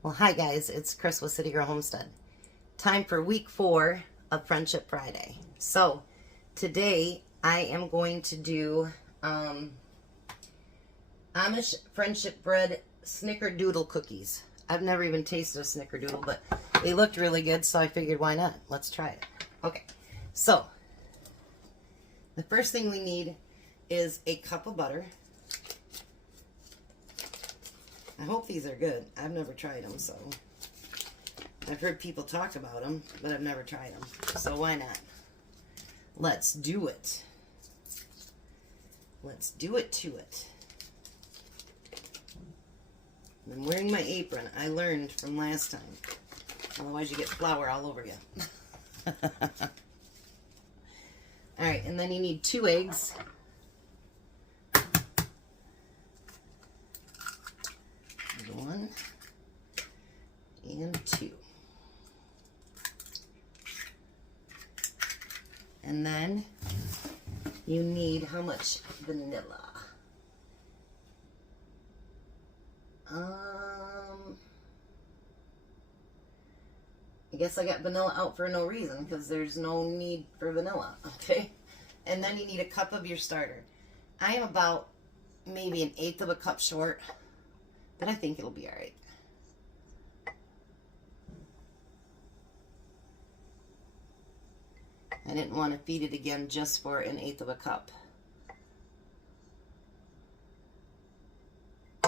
Well, hi guys, it's Chris with City Girl Homestead. Time for week 4 of Friendship Friday. So, today I am going to do Amish Friendship Bread snickerdoodle cookies. I've never even tasted a snickerdoodle, but they looked really good, so I figured why not? Let's try it. Okay, so the first thing we need is a cup of butter. I hope these are good. I've never tried them, so I've heard people talk about them, but I've never tried them. So why not? Let's do it. Let's do it to it. I'm wearing my apron. I learned from last time. Otherwise you get flour all over you. Alright, and then you need 2 eggs. One and 2. And then you need how much vanilla? I guess I got vanilla out for no reason because there's no need for vanilla, okay? And then you need a cup of your starter. I am about maybe 1/8 of a cup short, but I think it'll be all right. I didn't want to feed it again just for 1/8 of a cup.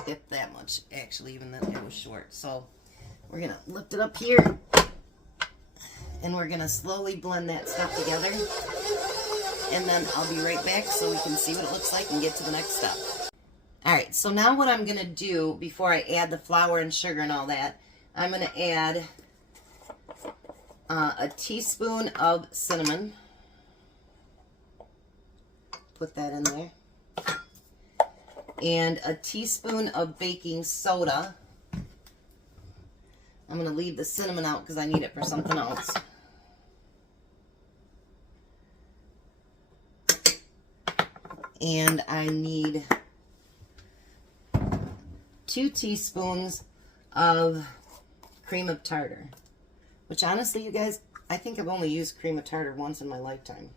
If that much, actually, even then it was short. So we're going to lift it up here, and we're going to slowly blend that stuff together. And then I'll be right back so we can see what it looks like and get to the next step. Alright, so now what I'm going to do before I add the flour and sugar and all that, I'm going to add a teaspoon of cinnamon. Put that in there. And a teaspoon of baking soda. I'm going to leave the cinnamon out because I need it for something else. And I need 2 teaspoons of cream of tartar. Which honestly, you guys, I think I've only used cream of tartar once in my lifetime.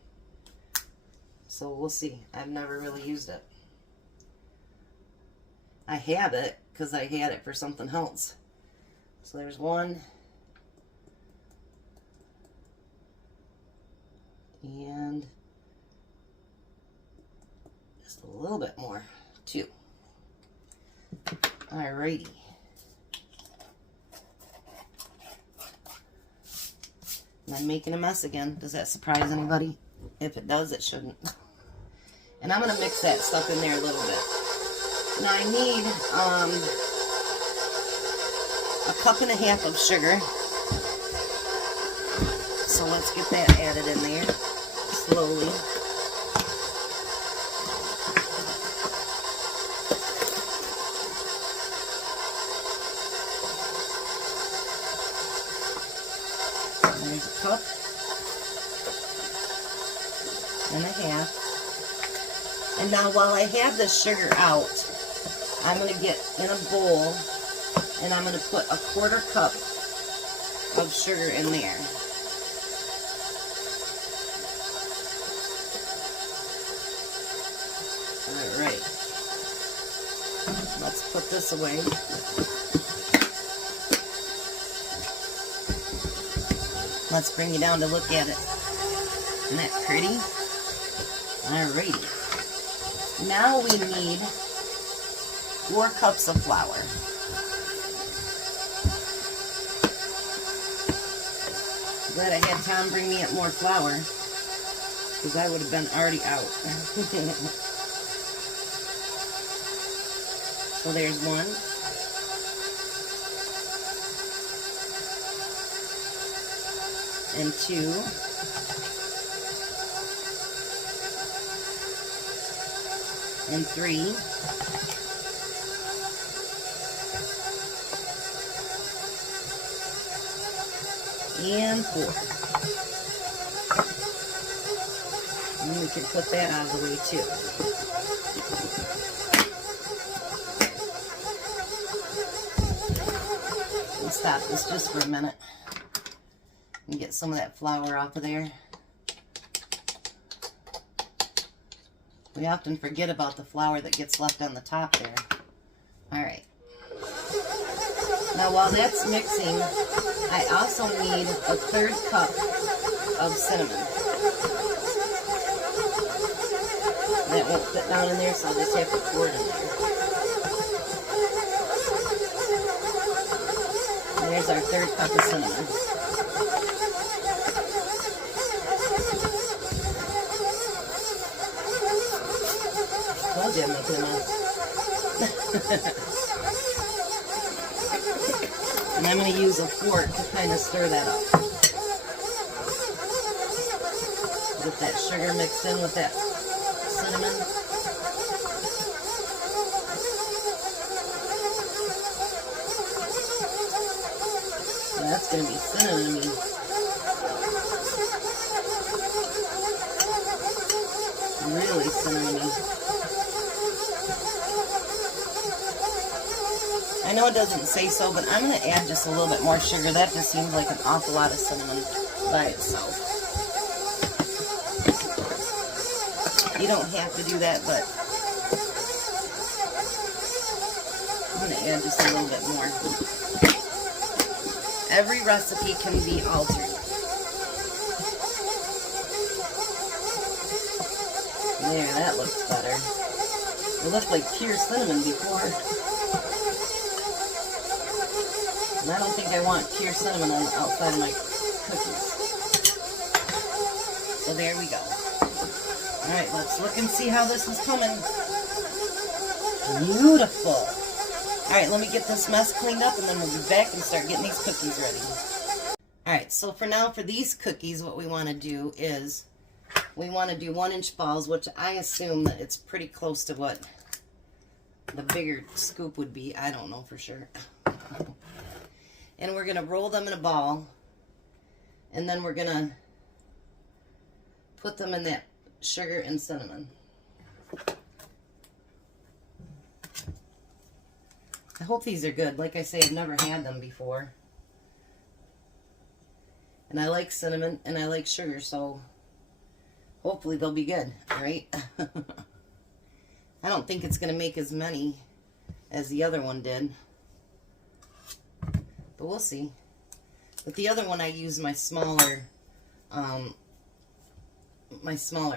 So we'll see. I've never really used it. I have it because I had it for something else. So there's 1. And just a little bit more. 2. Alrighty. And I'm making a mess again. Does that surprise anybody? If it does, it shouldn't. And I'm going to mix that stuff in there a little bit. Now I need 1.5 cups of sugar. So let's get that added in there slowly. There's 1.5 cups. And now while I have the sugar out, I'm going to get in a bowl and I'm going to put 1/4 cup of sugar in there. Alright. Let's put this away. Let's bring you down to look at it. Isn't that pretty? Alrighty. Now we need 4 cups of flour. Glad I had Tom bring me up more flour, because I would have been already out. So there's 1. And 2. And 3. And 4. And we can put that out of the way too. stop this just for a minute and get some of that flour off of there. We often forget about the flour that gets left on the top there. Alright. Now while that's mixing, I also need a 1/3 cup of cinnamon. That won't fit down in there, so I'll just have to pour it in there. And there's our 1/3 cup of cinnamon. Told you I'm making a mess. And I'm going to use a fork to kind of stir that up. Get that sugar mixed in with that cinnamon. And that's going to be cinnamony. Really cinnamony. I know it doesn't say so, but I'm going to add just a little bit more sugar. That just seems like an awful lot of cinnamon by itself. You don't have to do that, but I'm going to add just a little bit more. Every recipe can be altered. There, that looks better. It looked like pure cinnamon before. And I don't think I want pure cinnamon on the outside of my cookies. So there we go. Alright, let's look and see how this is coming. Beautiful. Alright, let me get this mess cleaned up and then we'll be back and start getting these cookies ready. Alright, so for now, for these cookies, what we want to do is we want to do 1-inch balls, which I assume that it's pretty close to what the bigger scoop would be. I don't know for sure. And we're going to roll them in a ball, and then we're going to put them in that sugar and cinnamon. I hope these are good. Like I say, I've never had them before. And I like cinnamon and I like sugar, so hopefully they'll be good, right? I don't think it's going to make as many as the other one did. But we'll see. With the other one, I used my smaller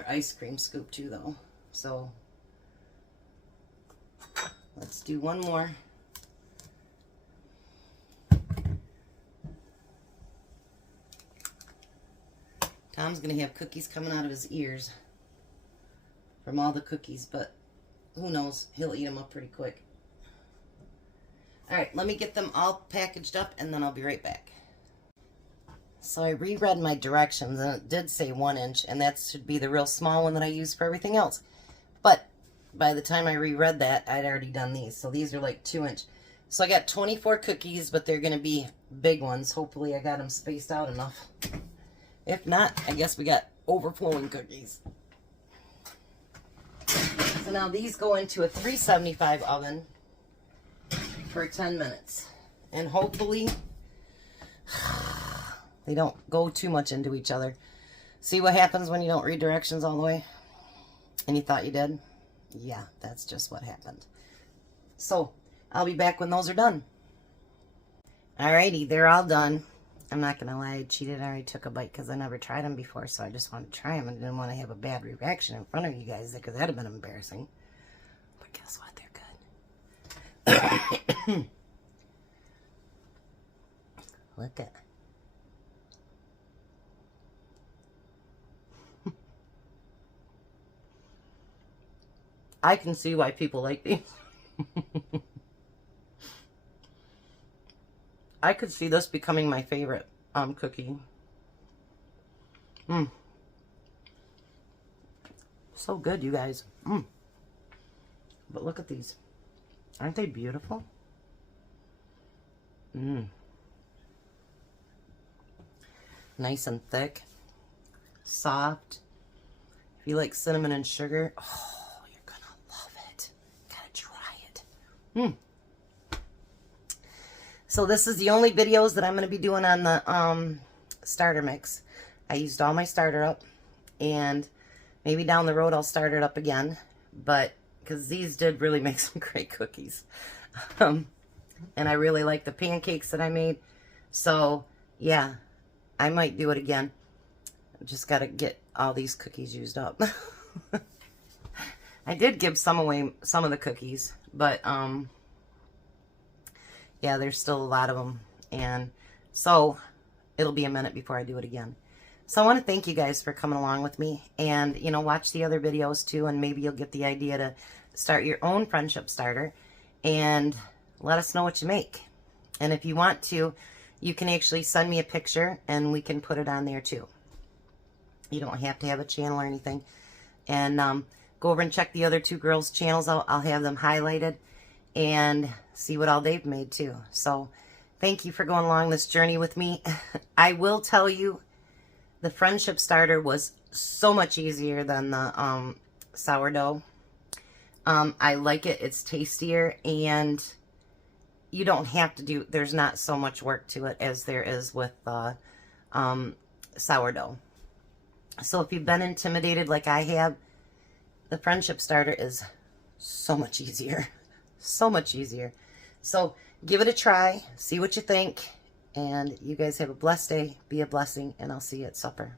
ice cream scoop too, though. So let's do one more. Tom's gonna have cookies coming out of his ears from all the cookies, but who knows? He'll eat them up pretty quick. Alright, let me get them all packaged up and then I'll be right back. So I reread my directions and it did say 1 inch, and that should be the real small one that I use for everything else. But by the time I reread that, I'd already done these. So these are like 2 inch. So I got 24 cookies, but they're going to be big ones. Hopefully I got them spaced out enough. If not, I guess we got overflowing cookies. So now these go into a 375 oven for 10 minutes. And hopefully they don't go too much into each other. See what happens when you don't read directions all the way? And you thought you did? Yeah, that's just what happened. So, I'll be back when those are done. Alrighty, they're all done. I'm not going to lie, I cheated. I already took a bite because I never tried them before, so I just wanted to try them and didn't want to have a bad reaction in front of you guys because that would have been embarrassing. But guess what? They're good. Look at I can see why people like these. I could see this becoming my favorite cookie. So good, you guys. But look at these. Aren't they beautiful? Nice and thick. Soft. If you like cinnamon and sugar, oh, you're gonna love it. Gotta try it. So this is the only videos that I'm going to be doing on the starter mix. I used all my starter up, and maybe down the road I'll start it up again, but because these did really make some great cookies. And I really like the pancakes that I made. So yeah, I might do it again. Just got to get all these cookies used up. I did give some away, some of the cookies, but yeah, there's still a lot of them, and so it'll be a minute before I do it again. So I want to thank you guys for coming along with me, and you know, watch the other videos too, and maybe you'll get the idea to start your own friendship starter, and let us know what you make. And if you want to, you can actually send me a picture and we can put it on there too. You don't have to have a channel or anything. And go over and check the other two girls' channels out. I'll have them highlighted, and see what all they've made too. So thank you for going along this journey with me. I will tell you, the friendship starter was so much easier than the sourdough. I like it. It's tastier, and you don't have to do, there's not so much work to it as there is with sourdough. So if you've been intimidated like I have, the friendship starter is so much easier. So much easier. So give it a try. See what you think. And you guys have a blessed day. Be a blessing. And I'll see you at supper.